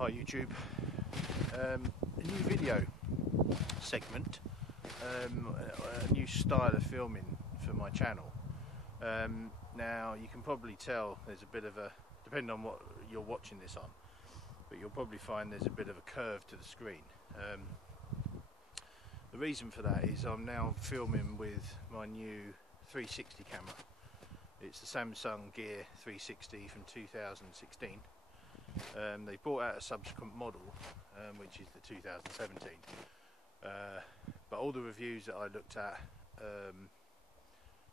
Hi YouTube. A new video segment, a new style of filming for my channel. Now you can probably tell there's a bit of a, depending on what you're watching this on, but you'll probably find there's a bit of a curve to the screen. The reason for that is I'm now filming with my new 360 camera. It's the Samsung Gear 360 from 2016. They brought out a subsequent model, which is the 2017. But all the reviews that I looked at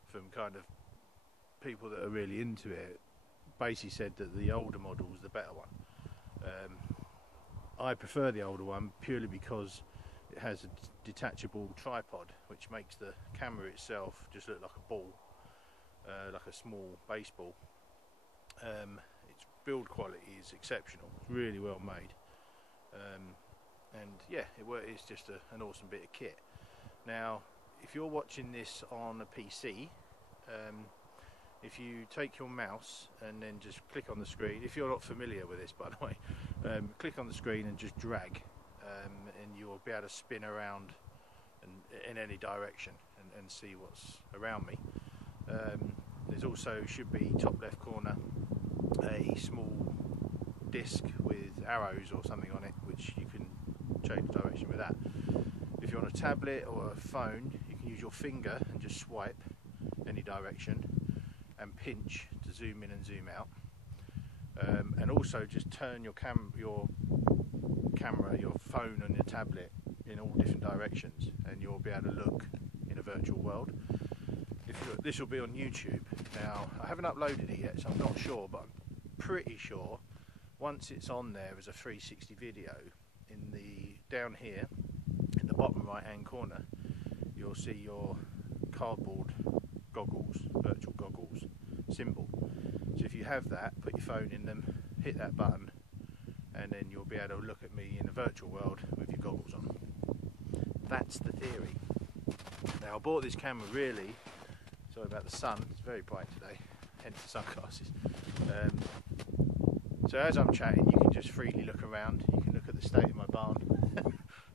from kind of people that are really into it basically said that the older model was the better one. I prefer the older one purely because it has a detachable tripod, which makes the camera itself just look like a ball, like a small baseball. Its build quality is exceptional. It's really well made, and yeah, it's just an awesome bit of kit. Now, if you're watching this on a PC, if you take your mouse and then just click on the screen, if you're not familiar with this, by the way, click on the screen and just drag, and you'll be able to spin around in any direction and see what's around me. There's also, should be top left corner, a small disc with arrows or something on it, which you can change direction with that. If you're on a tablet or a phone, you can use your finger and just swipe any direction and pinch to zoom in and zoom out, and also just turn your camera, your phone and your tablet in all different directions, and you'll be able to look in a virtual world. This will be on YouTube. Now, I haven't uploaded it yet, so I'm not sure, but I'm pretty sure once it's on there as a 360 video, down here in the bottom right hand corner, you'll see your cardboard goggles, virtual goggles symbol. So if you have that, put your phone in them, hit that button, and then you'll be able to look at me in a virtual world with your goggles on. That's the theory. Now, I bought this camera really, sorry about the sun, it's very bright today, hence the sunglasses. So as I'm chatting, you can just freely look around. You can look at the state of my barn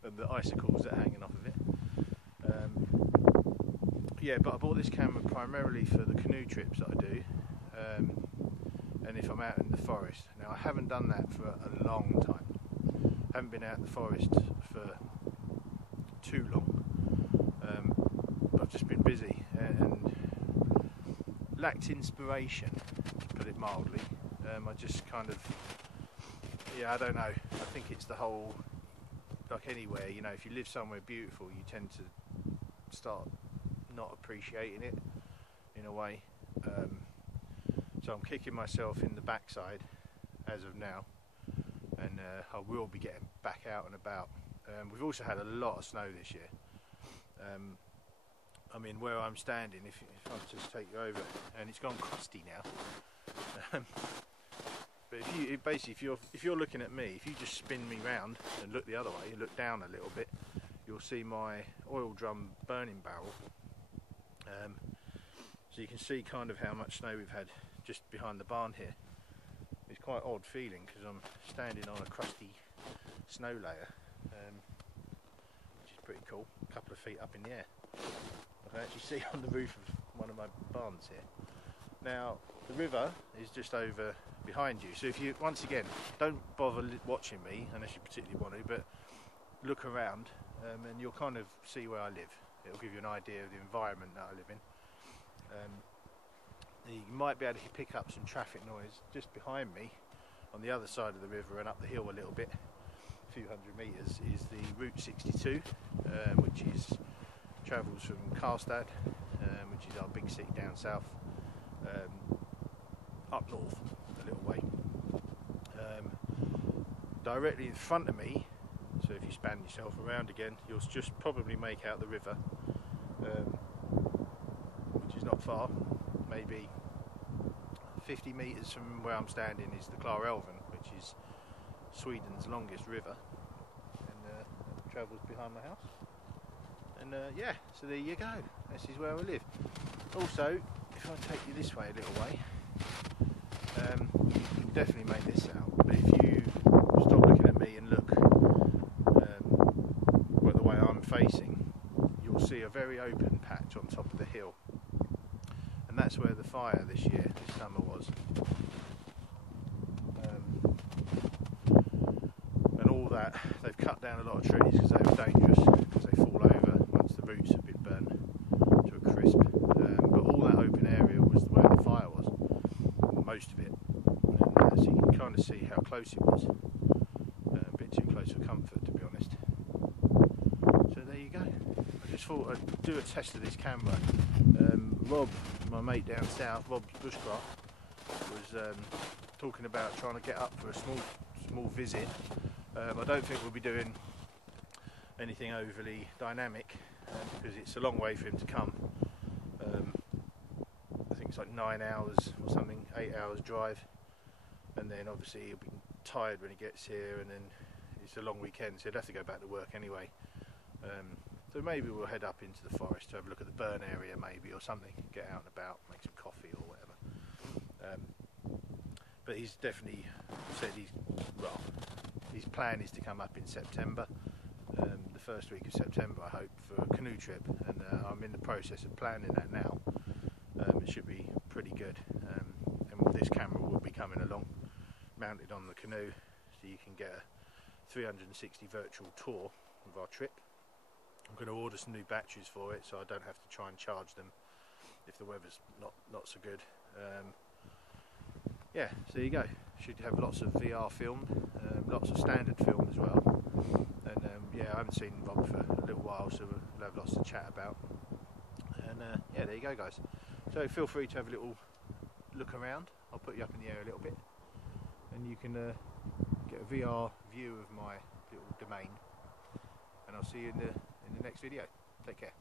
and the icicles that are hanging off of it. Yeah, but I bought this camera primarily for the canoe trips that I do, and if I'm out in the forest. Now, I haven't done that for a long time. I haven't been out in the forest for too long. I've just been busy and lacked inspiration, to put it mildly. I just kind of, yeah, I don't know. I think it's the whole, like anywhere, you know, if you live somewhere beautiful, you tend to start not appreciating it in a way. So I'm kicking myself in the backside as of now, and I will be getting back out and about. We've also had a lot of snow this year. I mean, where I'm standing, if I just take you over, and it's gone crusty now. But if you're looking at me, if you just spin me round and look the other way, look down a little bit, you'll see my oil drum burning barrel. So you can see kind of how much snow we've had just behind the barn here. It's quite odd feeling because I'm standing on a crusty snow layer, which is pretty cool. A couple of feet up in the air. I can actually see on the roof of one of my barns here. Now, the river is just over behind you, so if you, once again, don't bother watching me unless you particularly want to, but look around, and you'll kind of see where I live. It'll give you an idea of the environment that I live in. You might be able to pick up some traffic noise just behind me on the other side of the river, and up the hill a little bit, a few hundred metres, is the Route 62, which travels from Karlstad, which is our big city down south, up north a little way. Directly in front of me, so if you span yourself around again, you'll just probably make out the river, which is not far, maybe 50 metres from where I'm standing is the Klarälven, which is Sweden's longest river, and it travels behind my house. And yeah, so there you go, this is where I live. Also, if I take you this way a little way, you can definitely make this out, but if you stop looking at facing, you'll see a very open patch on top of the hill, and that's where the fire this summer was. And all that, they've cut down a lot of trees because they were dangerous, because they fall over once the roots have been burnt to a crisp. But all that open area was where the fire was, most of it. And, so you can kind of see how close it was. A bit too close for comfort, to be honest. So there you go. I just thought I'd do a test of this camera. Rob, my mate down south, Rob's Bushcraft, was talking about trying to get up for a small visit. I don't think we'll be doing anything overly dynamic because it's a long way for him to come. I think it's like 9 hours or something, 8 hours drive, and then obviously he'll be tired when he gets here, and then it's a long weekend, so he'll have to go back to work anyway. So maybe we'll head up into the forest to have a look at the burn area maybe, or something, get out and about, make some coffee or whatever. But he's definitely said his plan is to come up in September, the first week of September I hope, for a canoe trip, and I'm in the process of planning that now. It should be pretty good, and this camera will be coming along mounted on the canoe, so you can get a 360 virtual tour of our trip. I'm going to order some new batteries for it so I don't have to try and charge them if the weather's not so good. Yeah, so there you go. Should have lots of VR film, lots of standard film as well. And yeah, I haven't seen Rob for a little while, so we'll have lots to chat about. And yeah, there you go, guys. So feel free to have a little look around. I'll put you up in the air a little bit, and you can get a VR view of my little domain. And I'll see you in the next video. Take care.